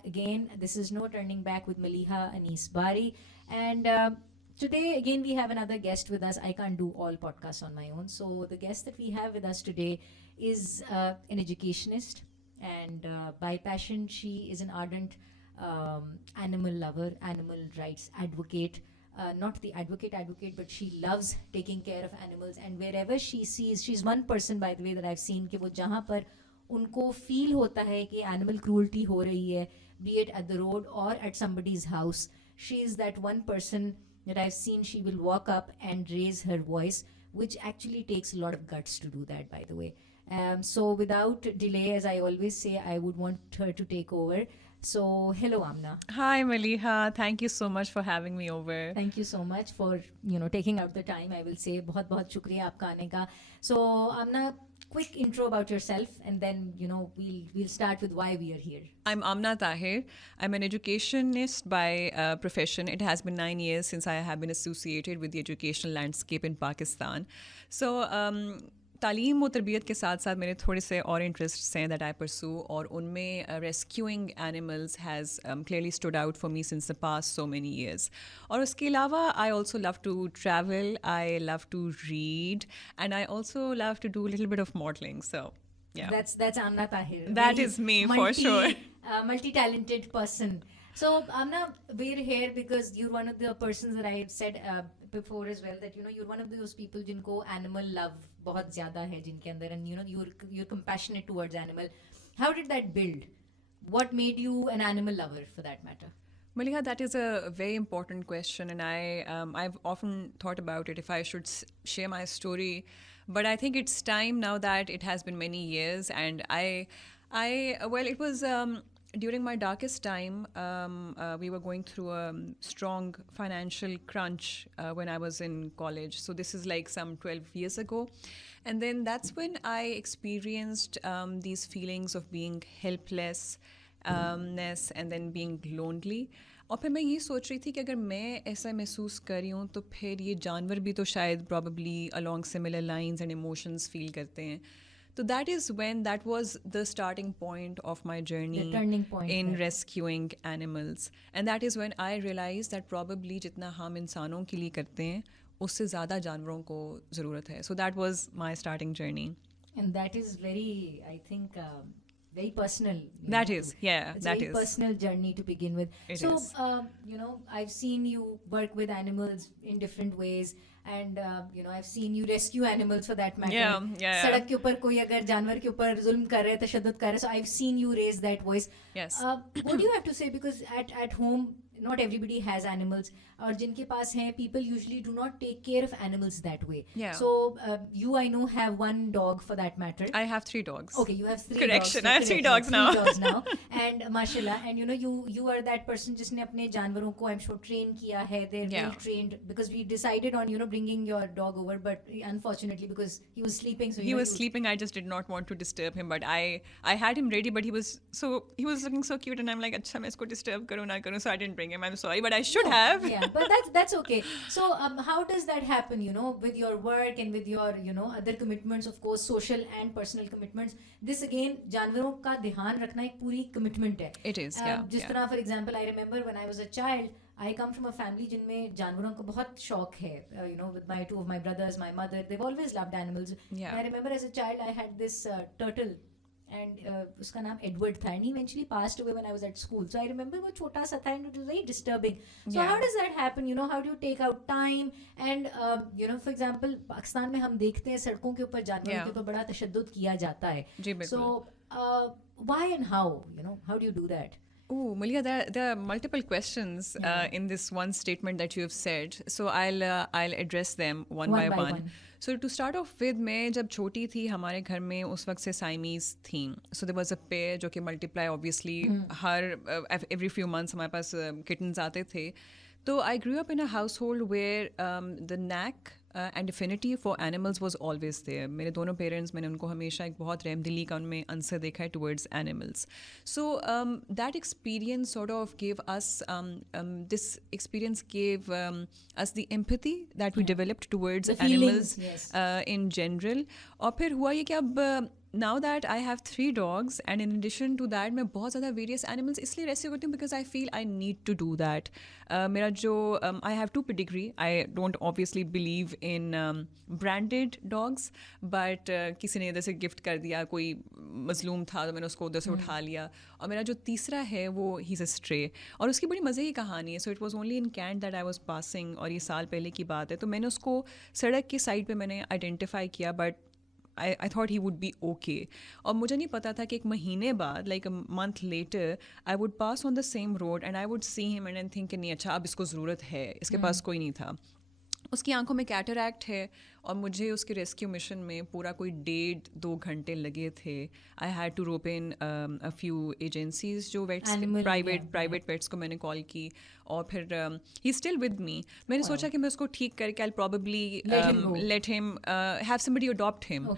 back again. This is No Turning Back with Maliha Anis Bari. And today, again, we have another guest with us. I can't do all podcasts on my own. So the guest that we have with us today is an educationist. And by passion, she is an ardent animal lover, animal rights advocate. Not the advocate, but she loves taking care of animals. And wherever she sees, she's one person, by the way, that I've seen कि वो जहाँ पर उनको feel होता है कि animal cruelty हो रही है, be it at the road or at somebody's house, she is that one person that I've seen. She will walk up and raise her voice, which actually takes a lot of guts to do that, by the way. So without delay, as I always say, I would want her to take over. So hello, Amna. Hi, Maliha. Thank you so much for having me over. Thank you so much for taking out the time. I will say बहुत बहुत शुक्रिया आपका आने का. So Amna, quick intro about yourself, and then we'll start with why we are here. I'm Amna Tahir. I'm an educationist by profession. It has been 9 years since I have been associated with the educational landscape in Pakistan. So तालीम और तरबियत के साथ साथ मेरे थोड़े से और इंटरेस्ट्स हैं दैट आई परसू और उनमें rescuing animals has clearly stood out for me since the past so many years और उसके अलावा I also love to travel I love to read and I also love to do little bit of modelling so yeah that's Amna Tahir. That is me for sure. Multi-talented person. So Amna, we're here because you're one of the persons that I had said before as well, that you're one of those people जिनको animal love बहुत ज़्यादा है जिनके अंदर, and you're compassionate towards animal. How did that build? What made you an animal lover, for that matter? Maliha, that is a very important question, and I've often thought about it if I should share my story. But I think it's time now that it has been many years, and it was during my darkest time. We were going through a strong financial crunch when I was in college. So this is like some 12 years ago. And then that's when I experienced these feelings of being helpless, and then being lonely. और फिर मैं ये सोच रही थी कि अगर मैं ऐसा महसूस कर रही हूँ तो फिर ये जानवर भी तो शायद probably along similar lines and emotions feel करते हैं. So that was the starting point of my journey, the turning point in rescuing animals. And that is when I realized that probably जितना हम इंसानों के लिए करते हैं उससे ज़्यादा जानवरों को ज़रूरत है. So that was my starting journey. And that is very, I think, very personal. That is, yeah, it's that a very is. personal journey to begin with. It so, is. I've seen you work with animals in different ways, and I've seen you rescue animals for that matter. Yeah. सड़क के ऊपर कोई अगर जानवर के ऊपर जुल्म कर रहे, तशद्दुद कर रहे, so I've seen you raise that voice. Yes. What do you have to say? Because at home, not everybody has animals, और जिनके पास हैं, people usually do not take care of animals that way. Yeah. So you, I know, have one dog for that matter. I have 3 dogs. Okay, you have 3 Correction, dogs. I have 3 dogs now. 3 dogs now. And mashallah, and you are that person जिसने अपने जानवरों को, I'm sure, train किया है. They're well trained, because we decided on bringing your dog over, but unfortunately because he was sleeping, so he was sleeping. I just did not want to disturb him, but I had him ready, but he was looking so cute, and I'm like, अच्छा मैं इसको disturb करूँ ना करूँ, so I didn't bring him. I'm sorry, but I should have. Yeah, but that's okay. So how does that happen, with your work and with your other commitments, of course, social and personal commitments? This again, जानवरों का ध्यान रखना एक पूरी commitment है. It is, yeah. जिस तरह, for example, I remember when I was a child, I come from a family जिनमें जानवरों का बहुत शौक है. With my 2 of my brothers, my mother, they've always loved animals. Yeah. And I remember as a child, I had this turtle, and उसका नाम Edward था, and he eventually passed away when I was at school. So I remember वो छोटा सा था, and it was very disturbing. So how does that happen? How do you take out time? And for example, Pakistan में हम देखते हैं सड़कों के ऊपर जानवरों के तो बड़ा तशद्दुद किया जाता है. जी बिल्कुल. So why and how? How do you do that? Oh, Maliha, there are multiple questions in this one statement that you have said. So I'll address them one by one. So to start off with, मैं जब छोटी थी हमारे घर में उस वक्त से Siamese थी. So there was a pair जो कि multiply obviously every few months हमारे पास kittens आते थे. So I grew up in a household where the knack and affinity for animals was always there. मेरे दोनों parents, मैंने उनको हमेशा एक बहुत रहमदिली का उनमें answer देखा है towards animals. So that experience sort of gave us, this experience gave us the empathy that we developed towards the animals feelings, yes. In general. और फिर हुआ ये कि अब now that I have 3 dogs, and in addition to that, मैं बहुत ज़्यादा various animals इसलिए rescue करती हूँ because I feel I need to do that. मेरा जो I have 2 pedigree. I don't obviously believe in branded dogs, but किसी ने इधर से gift कर दिया, कोई मजलूम था तो मैंने उसको उधर से उठा लिया. और मेरा जो तीसरा है वो he's a stray, और उसकी बड़ी मज़े की कहानी है. So it was only in Kent that I was passing, और ये साल पहले की बात है. तो मैंने उसको सड़क की साइड पे मैंने identify किया, but I thought he would be okay. और मुझे नहीं पता था कि एक महीने बाद, like a month later, I would pass on the same road and I would see him and then think कि नहीं अच्छा अब इसको ज़रूरत है, इसके पास कोई नहीं था. उसकी आंखों में कैटरैक्ट है, और मुझे उसके रेस्क्यू मिशन में पूरा कोई 1.5-2 घंटे लगे थे. I had to rope in a few agencies जो वेट्स प्राइवेट वेट्स को मैंने कॉल की, और फिर ही स्टिल विद मी. मैंने सोचा कि मैं उसको ठीक करके I probably let him have somebody adopt him.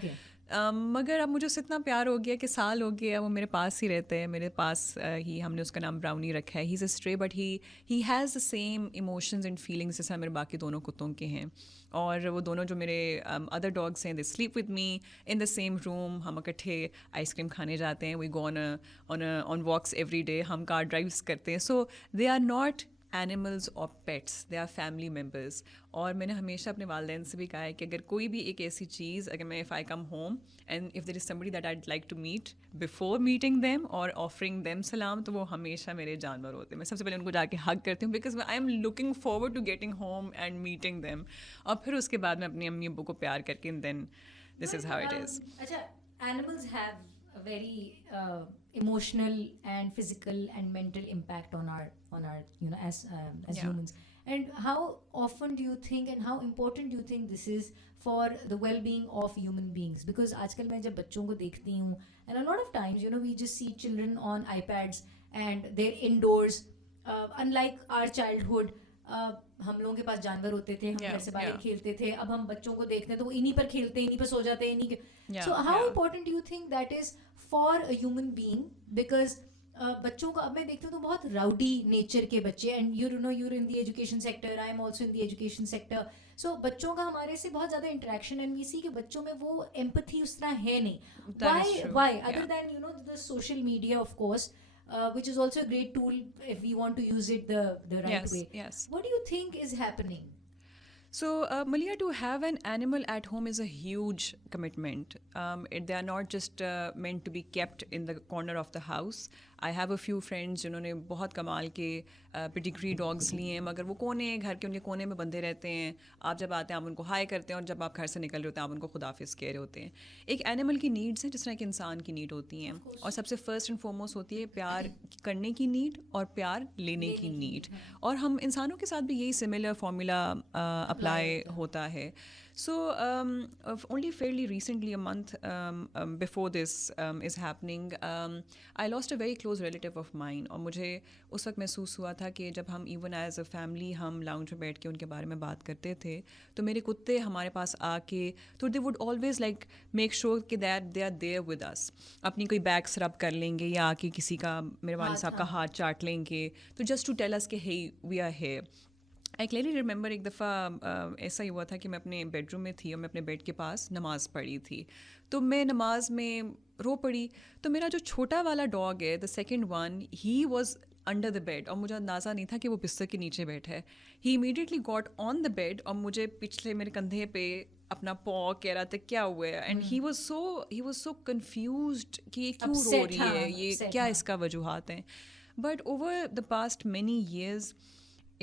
मगर अब मुझे उससे इतना प्यार हो गया कि साल हो गया वो मेरे पास ही रहते हैं, मेरे पास ही. हमने उसका नाम ब्राउनी रखा है. He is a stray but he has the same emotions and feelings जैसा मेरे बाकी दोनों कुत्तों के हैं. और वो दोनों जो मेरे अदर डॉग्स हैं, they sleep with me in the same room. हम इकट्ठे आइसक्रीम खाने जाते हैं. We go on walks every day. हम कार ड्राइव्स करते हैं. So they are not animals और pets, they are family members. और मैंने हमेशा अपने वालदैन से भी कहा है कि अगर कोई भी एक ऐसी चीज़, अगर मैं if I come home and if there is somebody that I'd like to meet before meeting them और ऑफरिंग देम सलाम, तो वो हमेशा मेरे जानवर होते हैं. मैं सबसे पहले उनको जाके हग करती हूँ because I am looking forward to getting home and meeting them. और फिर उसके बाद मैं अपनी अम्मी अब्बू को प्यार करके then this is how it is. अच्छा, animals have a very emotional and physical and mental impact on our as Yeah. humans. And how often do you think and how important do you think this is for the well-being of human beings? Because आजकल मैं जब बच्चों को देखती हूँ, and a lot of times we just see children on iPads and they're indoors, unlike our childhood. हम लोगों के पास जानवर होते थे, हम घर से बाहर खेलते थे. अब हम बच्चों को देखते हैं तो वो इन्हीं पर खेलते हैं, इन्हीं पर सो जाते हैं, इन्हीं. So how important do you think that is for a human being? Because बच्चों को अब मैं देखती हूँ तो बहुत राउडी नेचर के बच्चे, and you're in the education sector, I am also in the education sector. So बच्चों का हमारे से बहुत ज़्यादा इंटरेक्शन, एंड वी सी कि बच्चों में वो एम्पथी उस तरह है नहीं. Why other than the social media of course, which is also a great tool if we want to use it the right way. Yes. What do you think is happening? So, Malia, to have an animal at home is a huge commitment. They are not just meant to be kept in the corner of the house. I have a few friends जिन्होंने बहुत कमाल के pedigree dogs लिए हैं, मगर वो कोने घर के उनके कोने में बंधे रहते हैं. आप जब आते हैं आप उनको हाई करते हैं, और जब आप घर से निकल रहे होते हैं आप उनको खुदाफिज कह रहे होते हैं. एक एनिमल की नीड्स हैं जिस तरह की इंसान की नीड होती हैं, और सबसे फर्स्ट एंड फॉरमोस्ट होती है प्यार करने की नीड और प्यार लेने की नीड. और हम इंसानों के साथ भी यही सिमिलर फार्मूला अप्लाई होता है. So only fairly recently, a month before this is happening, I lost a very close relative of mine. और मुझे उस वक्त महसूस हुआ था कि जब हम even as a family हम लाउंज में बैठ के उनके बारे में बात करते थे, तो मेरे कुत्ते हमारे पास आके तो they would always like make sure कि that they are there with us. अपनी कोई बैक रब कर लेंगे, या आके किसी का, मेरे वालिद साहब का हाथ चाट लेंगे, तो just to tell us कि hey we are here. I clearly remember एक दफ़ा ऐसा ही हुआ था कि मैं अपने बेडरूम में थी और मैं अपने बेड के पास नमाज़ पढ़ी थी. तो मैं नमाज में रो पड़ी, तो मेरा जो छोटा वाला डॉग है, the second one, he was under the bed, और मुझे अंदाज़ा नहीं था कि वो बिस्तर के नीचे बैठा है. He immediately got on the bed और मुझे पिछले मेरे कंधे पे अपना पॉ कह रहा था क्या हुआ है. And he was so confused कि ये क्यों रो रही है, ये क्या इसका वजूहात हैं. But over the past many years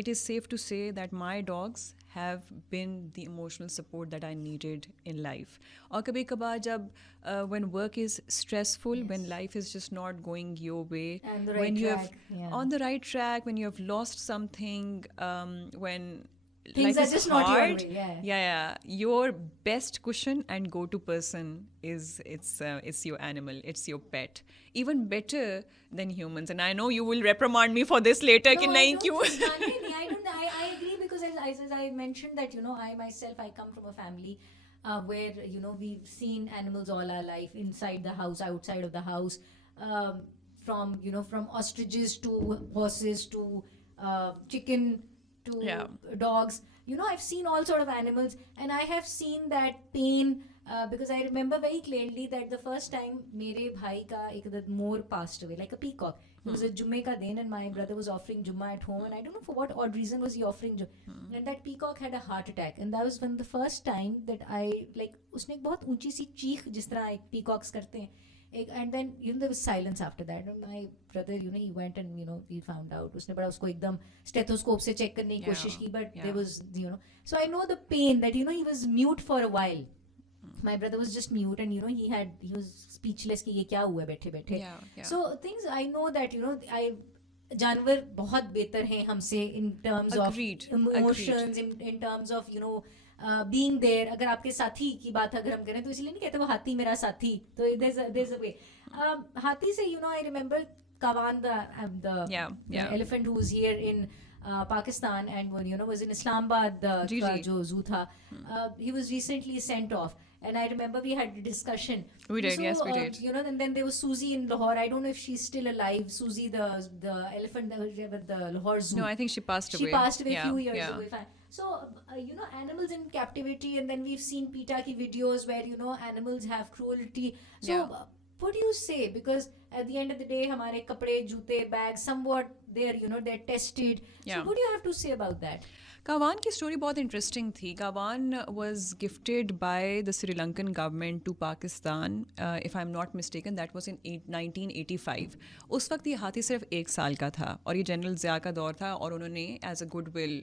it is safe to say that my dogs have been the emotional support that I needed in life. और कभी कभार जब when work is stressful, when life is just not going your way, when you have on the right track, when you have lost something, when things life are is just hard, not your way, yeah, your best cushion and go-to person is it's your animal, it's your pet, even better than humans. And I know you will reprimand me for this later कि नहीं क्यों. I agree, because as I mentioned that I myself, I come from a family where we've seen animals all our life, inside the house, outside of the house, from ostriches to horses to chicken to dogs. I've seen all sort of animals, and I have seen that pain because I remember very clearly that the first time मेरे भाई का एक मोर passed away like a peacock. It was a Jumme ka din and my brother was offering Jumma at home and I don't know for what odd reason was he offering Jumma. And that peacock had a heart attack and that was when the first time that I like उसने एक बहुत ऊंची सी चीख जिस तरह एक peacocks करते हैं and then there was silence after that and my brother he went and he found out उसने बड़ा उसको एकदम stethoscope से check करने की कोशिश की but there was so I know the pain that he was mute for a while. My brother was just mute and he was speechless कि ये क्या हुआ बैठे बैठे. So things I know that I जानवर बहुत बेहतर हैं हमसे in terms of emotions in terms of being there. अगर आपके साथी की बात अगर हम करें तो इसलिए नहीं कहते वो हाथी मेरा साथी. तो there's a way. हाथी से I remember Kawan the elephant who was here in Pakistan and was in Islamabad का जो zoo था. He was recently sent off. And I remember we had a discussion. We did, yes, we did. And then there was Susie in Lahore. I don't know if she's still alive. Susie, the elephant that was at the Lahore Zoo. No, I think she passed away. She passed away a few years ago. So, animals in captivity, and then we've seen PETA ki videos where, animals have cruelty. So, what do you say? Because at the end of the day, hamare kapde, jute, bags, somewhat they're tested. So, what do you have to say about that? कावान की story बहुत interesting थी. कावान was gifted by the Sri Lankan government to Pakistan, if I'm not mistaken, that was in 1985. उस वक्त ये हाथी सिर्फ 1 साल का था और ये जनरल ज़िया का दौर था और उन्होंने एज अ गुडविल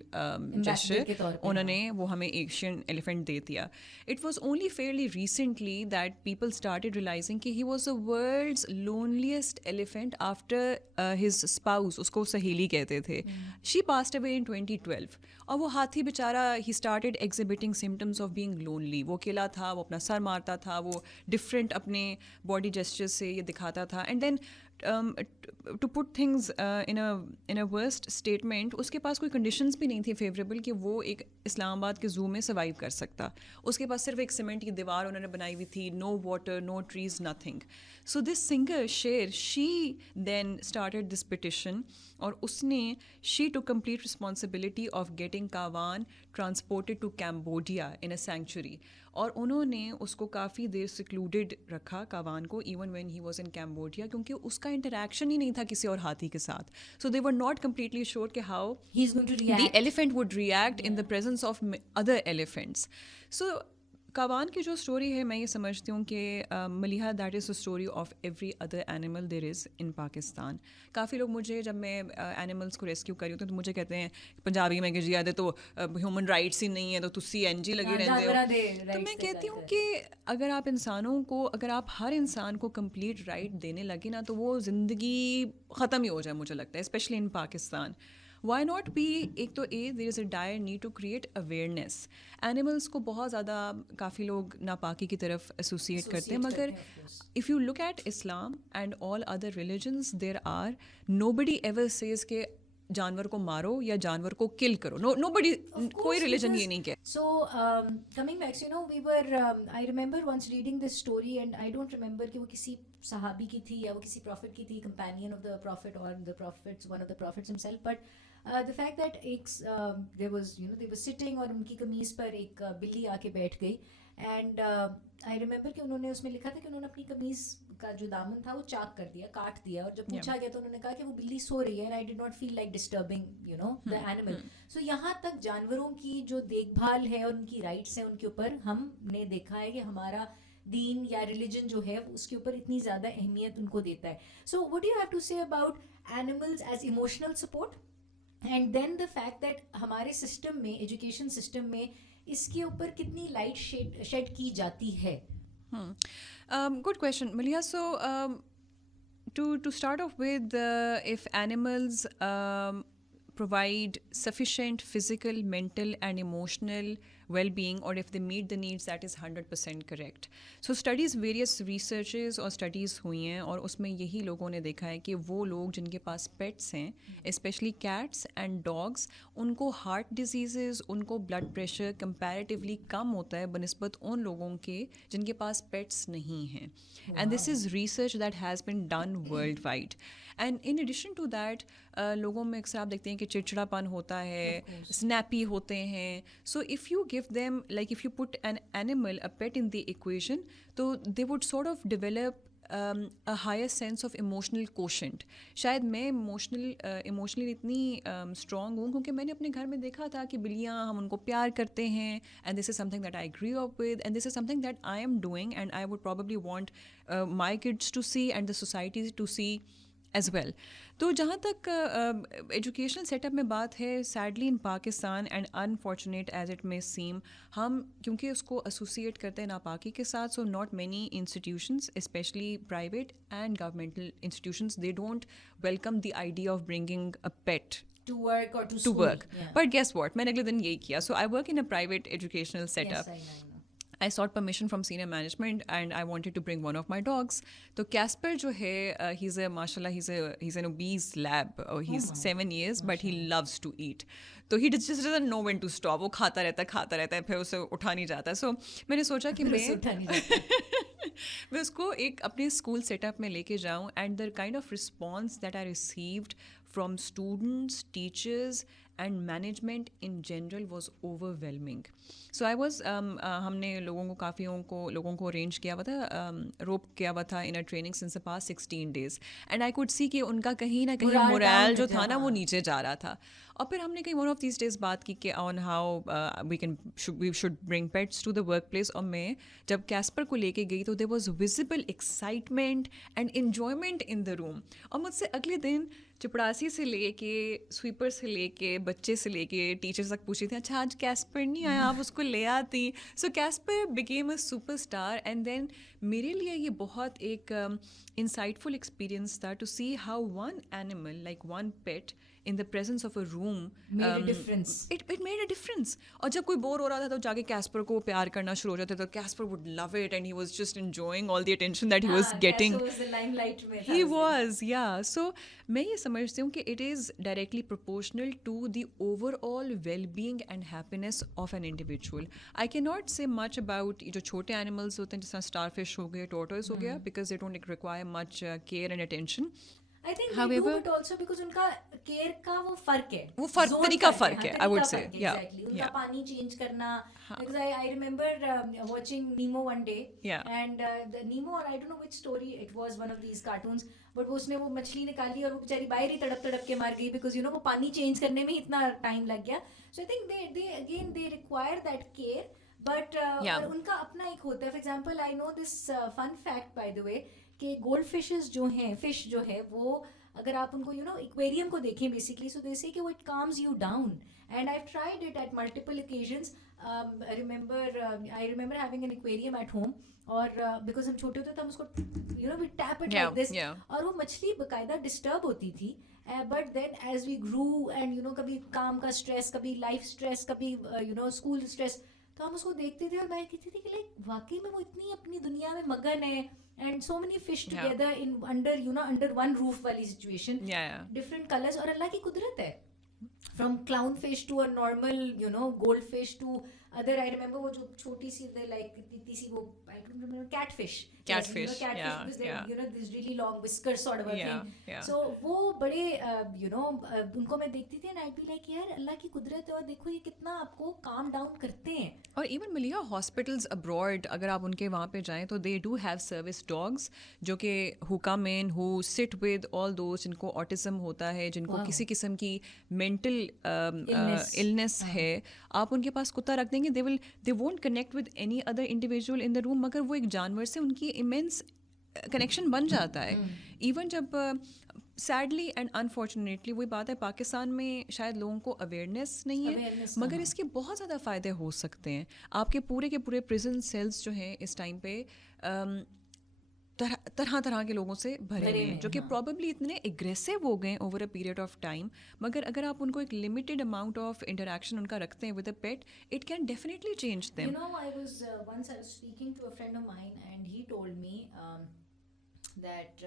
जेस्चर उन्होंने वो हमें एशियन एलिफेंट दे दिया. It was only fairly recently that people started realizing कि he was the world's loneliest elephant after his spouse. उसको सहेली कहते थे. शी पास्ड अवे इन 2012 और वो हाथी बेचारा he started exhibiting symptoms of being lonely. वो अकेला था, वो अपना सर मारता था, वो डिफरेंट अपने बॉडी जेस्चर्स से ये दिखाता था. And then to put things in a worst statement, उसके पास कोई कंडीशंस भी नहीं थी फेवरेबल कि वो एक इस्लामाबाद के जू में सर्वाइव कर सकता. उसके पास सिर्फ एक सीमेंट की दीवार उन्होंने बनाई हुई थी, no water, no trees, nothing. So this singer Cher, she then started this petition और उसने she took complete responsibility of getting Kaavan transported to Cambodia in a century. और उन्होंने उसको काफ़ी देर सिक्लूडेड रखा कावान को even when he was in Cambodia, क्योंकि उसका इंटरेक्शन ही नहीं था किसी और हाथी के साथ. So they were not completely sure कि how the elephant would react in the presence of other elephants. So Kaavan की जो स्टोरी है, मैं ये समझती हूँ कि Maliha, that is the story of every other animal there is in Pakistan. काफ़ी लोग मुझे, जब मैं एनिमल्स को रेस्क्यू करी होती हूँ तो मुझे कहते हैं पंजाबी में कि जी आदे तो ह्यूमन राइट्स ही नहीं है तो तुसी एनजी लगे रहते हो. तो मैं कहती हूँ कि अगर आप इंसानों को, अगर आप हर इंसान को कंप्लीट राइट देने लगे ना तो वो ज़िंदगी ख़त्म ही हो जाए मुझे लगता है, specially in Pakistan. Why not be, एक तो there is a dire need to create awareness. Animals को बहुत ज़्यादा काफ़ी लोग नापाकी की तरफ एसोसिएट करते हैं, मगर if you look at Islam and all other religions, there are nobody ever says के जानवर को मारो या जानवर को किल करो. नोबडी, कोई रिलीजन ये नहीं कहता. So coming back, we were I remember once reading this story and I don't remember कि वो किसी सहाबी की थी या वो किसी prophet की थी, companion of the prophet or the prophets, one of the prophets himself, but the fact that there was they were sitting और उनकी कमीज पर एक बिल्ली आके बैठ गई. And I remember कि उन्होंने उसमें लिखा था कि उन्होंने अपनी कमीज का जो दामन था वो चाक कर दिया, काट दिया, और जब पूछा गया तो उन्होंने कहा कि वो बिल्ली सो रही है and I did not feel like disturbing the animal. So यहाँ तक जानवरों की जो देखभाल है और उनकी राइट्स हैं उनके ऊपर हमने देखा है कि हमारा दीन या रिलीजन जो है उसके ऊपर इतनी ज़्यादा अहमियत उनको देता है. So what do you have to say about animals as emotional support? And then the fact that हमारे सिस्टम में, एजुकेशन सिस्टम में इसके ऊपर कितनी लाइट शेड की जाती है. Good question, Malia. So, to start off with, if animals provide sufficient physical, mental, and emotional well-being, or if they meet the needs, that is 100% correct. So studies, various researches और studies हुई हैं और उसमें यही लोगों ने देखा है कि वो लोग जिनके पास pets हैं, especially cats and dogs, उनको heart diseases, उनको blood pressure comparatively कम होता है बनिस्बत उन लोगों के जिनके पास pets नहीं हैं. And this is research that has been done worldwide. And in addition to that, लोगों में अक्सर आप देखते हैं कि चिड़चिड़ापन होता है, Of course. स्नैपी होते हैं. So if you give them, like if you put an animal, a pet in the equation, तो they would sort of develop a higher sense of emotional quotient. शायद मैं इमोशनली इतनी strong हूँ क्योंकि मैंने अपने घर में देखा था कि बिल्लियाँ, हम उनको प्यार करते हैं, and this is something that I grew up with, and this is something that I am doing, and I would probably want my kids to see and the society to see as well. तो जहाँ तक educational setup में बात है, sadly in Pakistan, and unfortunate as it may seem, हम क्योंकि उसको associate करते हैं नापाकी के साथ, so not many institutions, specially private and governmental institutions, they don't welcome the idea of bringing a pet To work or to to school. work. Yeah. But guess what? मैंने अगले दिन यही किया. So I work in a private educational setup. Yes, I know. I sought permission from senior management and I wanted to bring one of my dogs. तो Casper जो है, he's a mashallah, he's an obese lab. He's 7 years, but he loves to eat. तो he just doesn't know when to stop. वो खाता रहता है, फिर उसे उठा नहीं जाता. So मैंने सोचा कि मैं उसको एक अपने स्कूल सेटअप में लेके जाऊँ, and the kind of response that I received from students, teachers and management in general was overwhelming. So I was, हमने लोगों को अरेंज किया हुआ था, रोप किया हुआ था in a training since the past 16 days, and I could see कि उनका कहीं ना कहीं मोरल जो था ना वो नीचे जा रहा था. और फिर हमने कहीं वन ऑफ दीज डेज बात की कि on how we should bring pets to the work place. और मैं जब कैस्पर को लेके गई तो there was visible excitement and enjoyment in the room. और मुझसे अगले दिन चपड़ासी से लेके, स्वीपर से लेके, बच्चे से लेके टीचर्स तक पूछी थी, अच्छा आज कैस्पर नहीं आया, आप उसको ले आती. So Casper became a superstar, and then मेरे लिए ये बहुत एक इंसाइटफुल एक्सपीरियंस था to see how one animal, like one pet, in the presence of a room Made a difference. It made a difference. और जब कोई बोर हो रहा था तो जाके कैस्पर को प्यार करना शुरू हो जाता था. Caspar would love it and he was just enjoying all the attention that he was getting. Casper was the limelight में था He उस दिन. was, yeah. So मैं ये समझती हूँ कि it is directly proportional to the overall well-being and happiness of an individual. I cannot say much about जो छोटे animals होते हैं, जैसे starfish हो गए, tortoise हो गया, because they don't require much care and attention. I think However, they do, but also because उनका केयर का वो फर्क है, वो फर्क, Zone तरीका है, फर्क है, I would say, फर्क है, yeah, exactly. उनका yeah. पानी चेंज करना, because I remember watching Nemo one day, Yeah. and the Nemo, I don't know which story it was, one of these cartoons, but वो उसने वो मछली निकाली और वो बेचारी बाहर ही तड़प के मार गई, because वो पानी चेंज करने में इतना टाइम लग गया. So I think they require that care, but Yeah. और उनका अपना एक होता है. For example, I know this fun fact, by the way, कि गोल्ड फिशेस जो हैं, फिश जो है वो, अगर आप उनको एक्वेरियम को देखें बेसिकली, सो दे से कि वो it calms you down, and I have tried it at multiple occasions. I remember having an aquarium at home, और बिकॉज हम छोटे होते थे, हम उसको we tap it like this, और वो मछली बाकायदा डिस्टर्ब होती थी. But then as we grew and कभी काम का स्ट्रेस, कभी लाइफ स्ट्रेस, कभी स्कूल स्ट्रेस, तो हम उसको देखते थे और मैं कहती थी कि लाइक वाकई में वो इतनी अपनी दुनिया में मगन है, and so many fish together in under one roof वाली situation, different colors, और अल्लाह की कुदरत है, from clownfish to a normal goldfish to other. I remember वो जो छोटी सी like इतनी सी वो, I don't remember, catfish, catfish, yeah, because they this really long whiskers sort of a thing. Yeah. So वो बड़े उनको मैं देखती थी, and I'd be like यार अल्लाह की कुदरत है, और देखो ये कितना आपको calm down करते हैं. और इवन मिलिया हॉस्पिटल्स अब्रॉड, अगर आप उनके वहाँ पे जाएं तो they do have service dogs जो कि who come in, who sit with all दोस्त जिनको ऑटिज्म होता है, जिनको किसी किस्म की मेंटल इलनेस है. आप उनके पास कुत्ता रख देंगे, they won't connect with any other individual in the room, मगर वो एक जानवर से उनकी इमेंस कनेक्शन बन जाता है. इवन जब सैडली एंड अनफॉर्चुनेटली वही बात है, पाकिस्तान में शायद लोगों को अवेयरनेस नहीं है, मगर इसके बहुत ज़्यादा फ़ायदे हो सकते हैं. आपके पूरे के पूरे प्रिजन सेल्स जो हैं इस टाइम पे तरह तरह के लोगों से भरे हुए हैं, जो कि प्रॉबेबली इतने एग्रेसिव हो गए over a period of time. मगर अगर आप उनको एक लिमिटेड अमाउंट ऑफ इंटरेक्शन उनका रखते हैं with a pet, it can definitely change them. I was once I was speaking to a friend of mine, and he told me that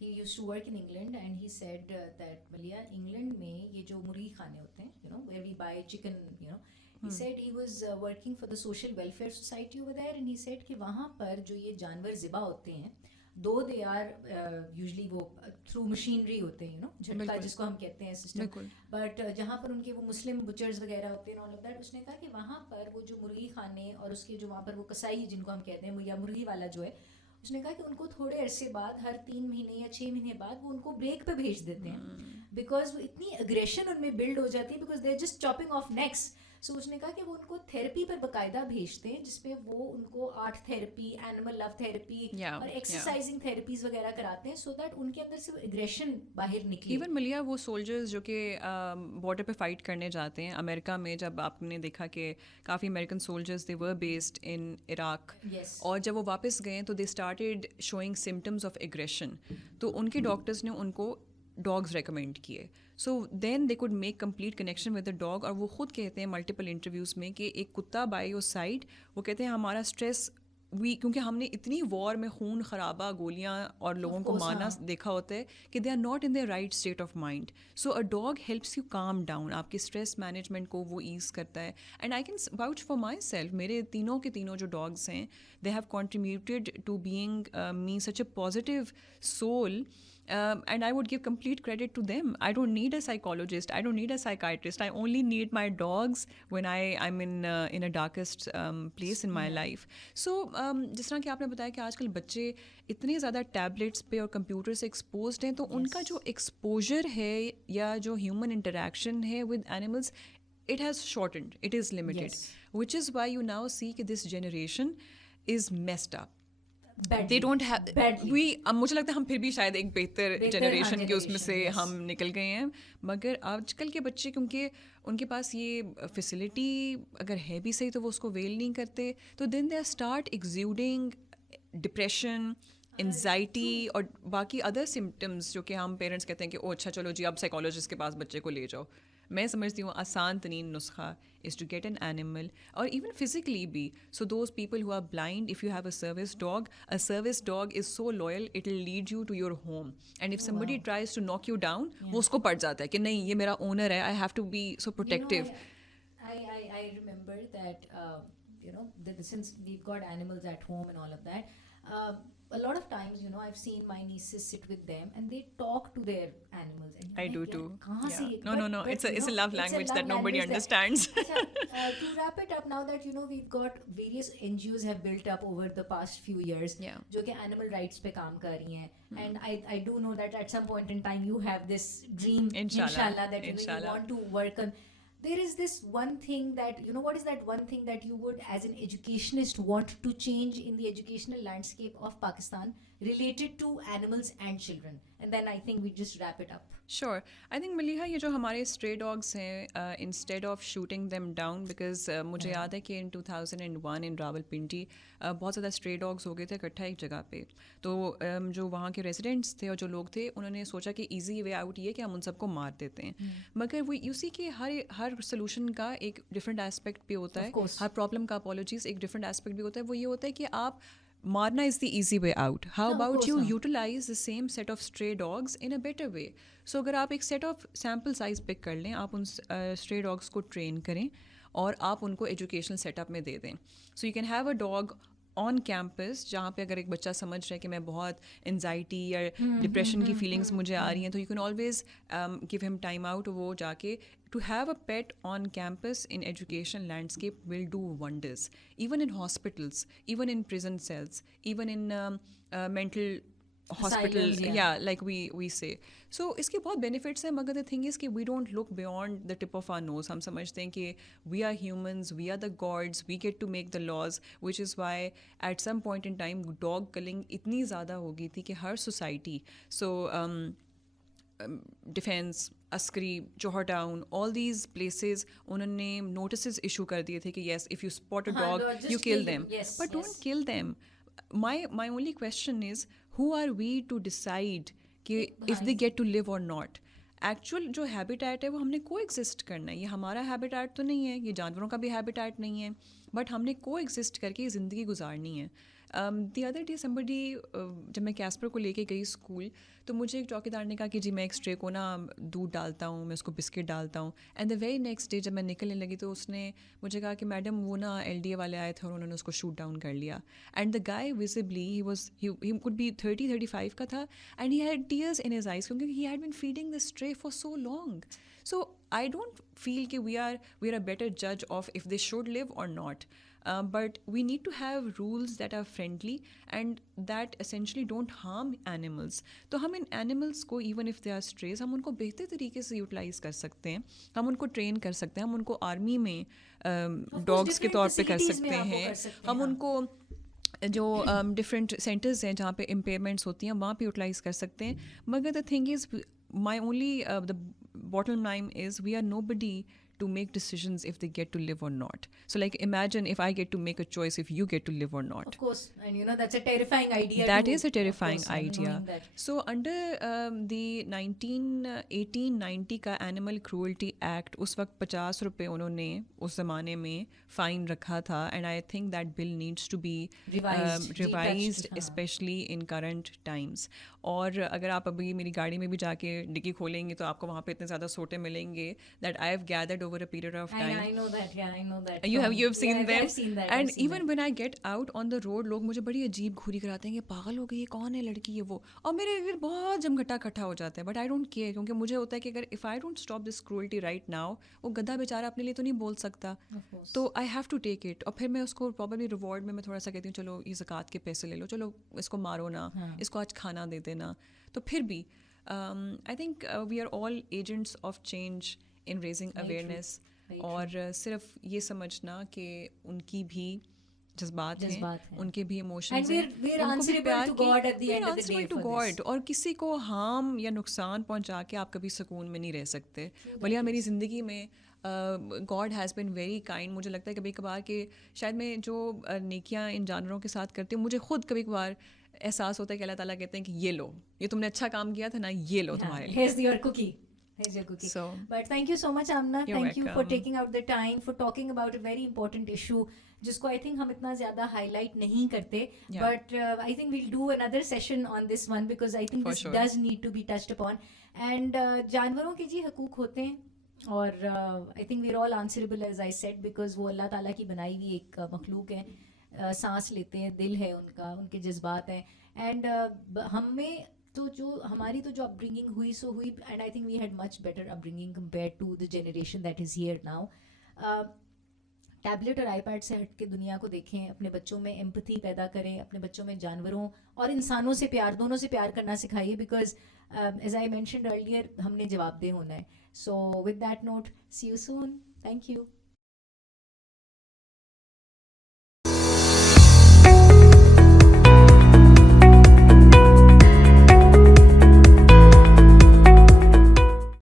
he used to work in England, and he said that Malia, England में ये जो मुर्गी खाने होते हैं, where we buy chicken, he said he was working for the social welfare society over there, and he said कि वहाँ पर जो ये जानवर ज़िबा होते हैं, दो दे आर यूजली वो थ्रू मशीनरी होते हैं, झटका बिल्कुल। जिसको हम कहते हैं सिस्टम, बिल्कुल। बट जहाँ पर उनके वो मुस्लिम बुचर्स वगैरह होते हैं ऑल ऑफ दैट, उसने कहा कि वहाँ पर वो जो मुर्गी खाने और उसके जो वहाँ पर वो कसाई जिनको हम कहते हैं या मुर्गी वाला जो है, उसने कहा कि उनको थोड़े अरसे बाद, हर 3 महीने या 6 महीने बाद वो उनको ब्रेक पे भेज देते हैं, बिकॉज वो इतनी अग्रेशन उनमें बिल्ड हो जाती है, because they are just chopping off necks. So उसने कहा कि वो उनको थेरेपी पर बाकायदा भेजते हैं, जिसपे वो उनको art therapy, animal love therapy और एक्सरसाइजिंग थेरेपीज वगैरह कराते हैं, सो दैट उनके अंदर से वो एग्रेशन बाहर निकले. इवन मलिया वो सोल्जर्स जो कि बॉर्डर पे फाइट करने जाते हैं अमेरिका में, जब आपने देखा कि काफ़ी American soldiers they were based in Iraq, Yes. और जब वो वापस गए तो they started showing symptoms of aggression, तो उनके डॉक्टर्स ने उनको डॉग्स रेकमेंड किए. So then they could make complete connection with the dog, और वो खुद कहते हैं मल्टीपल इंटरव्यूज़ में कि एक कुत्ता बाय योर साइड, वो कहते हैं हमारा स्ट्रेस क्योंकि हमने इतनी वॉर में खून खराबा, गोलियां और लोगों को मारना देखा होता है कि they are not in the right state of mind. So a dog helps you calm down, आपके स्ट्रेस मैनेजमेंट को वो ईज करता है. And I can vouch for myself, मेरे तीनों के तीनों जो डॉग्स हैं, they have contributed to being me such a positive soul. And I would give complete credit to them. I don't need a psychologist. I don't need a psychiatrist. I only need my dogs when I'm in a darkest place in my life. So जिस तरह कि आपने बताया कि आजकल बच्चे इतने ज़्यादा टैबलेट्स पे और कंप्यूटर से एक्सपोज्ड हैं, तो उनका जो एक्सपोजर है या जो ह्यूमन इंटरेक्शन है with animals, it has shortened, it is limited. Yes. Which is why you now see that this generation is messed up. Badly. They don't have Badly. अब मुझे लगता है हम फिर भी शायद एक बेहतर जनरेशन के उसमें से yes. हम निकल गए हैं, मगर आजकल के बच्चे क्योंकि उनके पास ये फैसिलिटी अगर है भी सही तो वो उसको वेल नहीं करते, तो then they start exuding depression, anxiety और बाकी अदर सिम्टम्स जो कि हम पेरेंट्स कहते हैं कि ओ अच्छा चलो जी अब साइकोलॉजिस्ट के पास बच्चे को ले जाओ. मैं समझती हूँ आसान तरीन नुस्खा is to get an animal, और इवन फिजिकली भी. So those people who are blind, if you have a service dog is so loyal, it will lead you to your home. And if somebody tries to knock you down, वो उसको पड़ जाता है कि नहीं ये मेरा ओनर है, I have to be so protective. I remember that since we've got animals at home and all of that, a lot of times I've seen my nieces sit with them and they talk to their animals. And I do like, too. kahan se? No, But, it's a love language that nobody understands. To wrap it up now that we've got various NGOs have built up over the past few years, जो कि animal rights पे काम कर रही हैं, and I do know that at some point in time you have this dream, inshallah, that you want to work on. There is this one thing that what is that one thing that you would as an educationist want to change in the educational landscape of Pakistan related to animals and children, and then I think we just wrap it up. Sure. I think Maliha ये जो हमारे stray dogs हैं, instead of shooting them down, because मुझे याद है कि in 2001 in Rawalpindi बहुत ज़्यादा stray dogs हो गए थे इकट्ठा एक जगह पे, तो जो वहाँ के residents थे और जो लोग थे उन्होंने सोचा कि easy way out ये कि हम उन सबको मार देते हैं. मगर वो you see कि हर solution का एक different aspect भी होता है, हर problem का apologies एक different aspect भी होता है. वो ये होता है कि आप मारना is the easy way out. How about you utilize the same set of stray dogs in a better way? So अगर आप एक set of sample size pick कर लें, आप उन stray dogs को train करें और आप उनको educational setup में दे दें. So you can have a dog on campus जहाँ पे अगर एक बच्चा समझ रहा है कि मैं बहुत एनजाइटी या डिप्रेशन की फीलिंग्स मुझे आ रही हैं, तो you can always give him time out. वो जाके to have a pet on campus in education landscape will do wonders, even in hospitals, even in prison cells, even in mental hospital, like we say. So इसके बहुत benefits हैं, मगर the thing is कि we don't look beyond the tip of our nose. हम समझते हैं कि we are humans, we are the gods, we get to make the laws, which is why at some point in time dog killing इतनी ज़्यादा हो गई थी कि हर society, so defense, Askari, Johor Town, all these places उन्होंने notices issue कर दिए थे कि yes, if you spot a dog, you kill them. But don't kill them. My only question is, who are we to decide कि if they get to live or not? Actual जो habitat है वो हमने को exist करना है. ये हमारा हैबिटेट तो नहीं है, ये जानवरों का भी हैबिटेट नहीं है, बट हमने को एग्जिस्ट करके ज़िंदगी गुजारनी है. द अदर डे समबडी, जब मैं कैस्पर को लेके गई स्कूल, तो मुझे एक चौकीदार ने कहा कि जी मैं एक स्ट्रे को ना दूध डालता हूँ, मैं उसको बिस्किट डालता हूँ. And the very next day जब मैं निकलने लगी तो उसने मुझे कहा कि मैडम वो ना LDA वाले आए थे और उन्होंने उसको शूट डाउन कर लिया. And the guy visibly he could be 30-35 का था, and he had tears in his eyes क्योंकि he had been feeding the stray for so long. So I don't feel that we are a better judge of if they should live or not. But we need to have rules that are friendly and that essentially don't harm animals. तो हम इन animals को even if they are strays, हम उनको बेहतर तरीके से utilise कर सकते हैं, हम उनको ट्रेन कर सकते हैं, हम उनको आर्मी में डॉग्स के तौर पे कर सकते हैं, हम उनको जो डिफरेंट सेंटर्स हैं जहाँ पे इम्पेयरमेंट्स होती हैं वहाँ पे यूटिलाइज कर सकते हैं. मगर the thing is my only the bottom line is we are nobody to make decisions if they get to live or not. So like imagine if I get to make a choice if you get to live or not. Of course, and that's a terrifying idea. That too, is a terrifying course, idea. that. So under the 1890 का Animal Cruelty Act, उस वक्त 50 रुपए उन्होंने उस ज़माने में fine रखा था, and I think that bill needs to be revised especially in current times. और अगर आप अभी मेरी गाड़ी में भी जाके डिक्की खोलेंगे तो आपको वहाँ पे इतने ज़्यादा सोटे मिलेंगे that I have gathered over a period of time. I know that, yeah, I know that. You have seen them. I've seen that. And even when I get out on the road, लोग मुझे बड़ी अजीब घूरी कराते हैं कि पागल हो गई, ये कौन है लड़की, ये वो, और मेरे फिर बहुत जमघटा इकट्ठा हो जाता है. बट आई डोंट केयर क्योंकि मुझे होता है कि अगर if I don't stop this cruelty right now, वो गधा बेचारा अपने लिए तो नहीं बोल सकता, तो I have to take it. और फिर मैं उसको प्रॉब्लली रिवॉर्ड में मैं थोड़ा सा कहती हूँ चलो ये ज़कात के पैसे ले लो, चलो इसको मारो ना, इसको आज खाना दे देना. तो फिर भी I think we are all agents of change in raising awareness. और सिर्फ ये समझना कि उनकी भी जज्बात हैं, उनके भी इमोशंस हैं, उनको प्यार टू गॉड. और किसी को हार्म या नुकसान पहुंचा के आप कभी सुकून में नहीं रह सकते. भले मेरी ज़िंदगी में God has been very kind. मुझे लगता है कभी कभार कि शायद मैं जो नेकियां इन जानवरों के साथ करती हूँ, मुझे खुद कभी कभार एहसास होता है कि अल्लाह ताला कहते हैं कि ये लो, ये तुमने अच्छा काम किया था ना, ये लो तुम्हारे लिए. Here's your cookie. So, but thank you so much, Amna. Thank you for taking out the time for talking about a very important issue जिसको I think हम इतना ज़्यादा highlight नहीं करते. But I think we'll do another session on this one because I think this does need to be touched upon. And जानवरों के जी हकूक होते हैं और I think we're all answerable as I said because वो अल्लाह ताला की बनाई हुई एक मखलूक है. सांस लेते हैं, दिल है उनका, उनके जज्बात हैं. एंड हमें तो जो हमारी तो जो अपब्रिंगिंग हुई सो हुई, and I think we had much better upbringing compare to the generation that is here now. Tablet और आईपैड से हट के दुनिया को देखें, अपने बच्चों में एम्पैथी पैदा करें, अपने बच्चों में जानवरों और इंसानों से प्यार, दोनों से प्यार करना सिखाइए because as I mentioned earlier हमने जवाबदेह होना है. So with that note, see you soon. Thank you.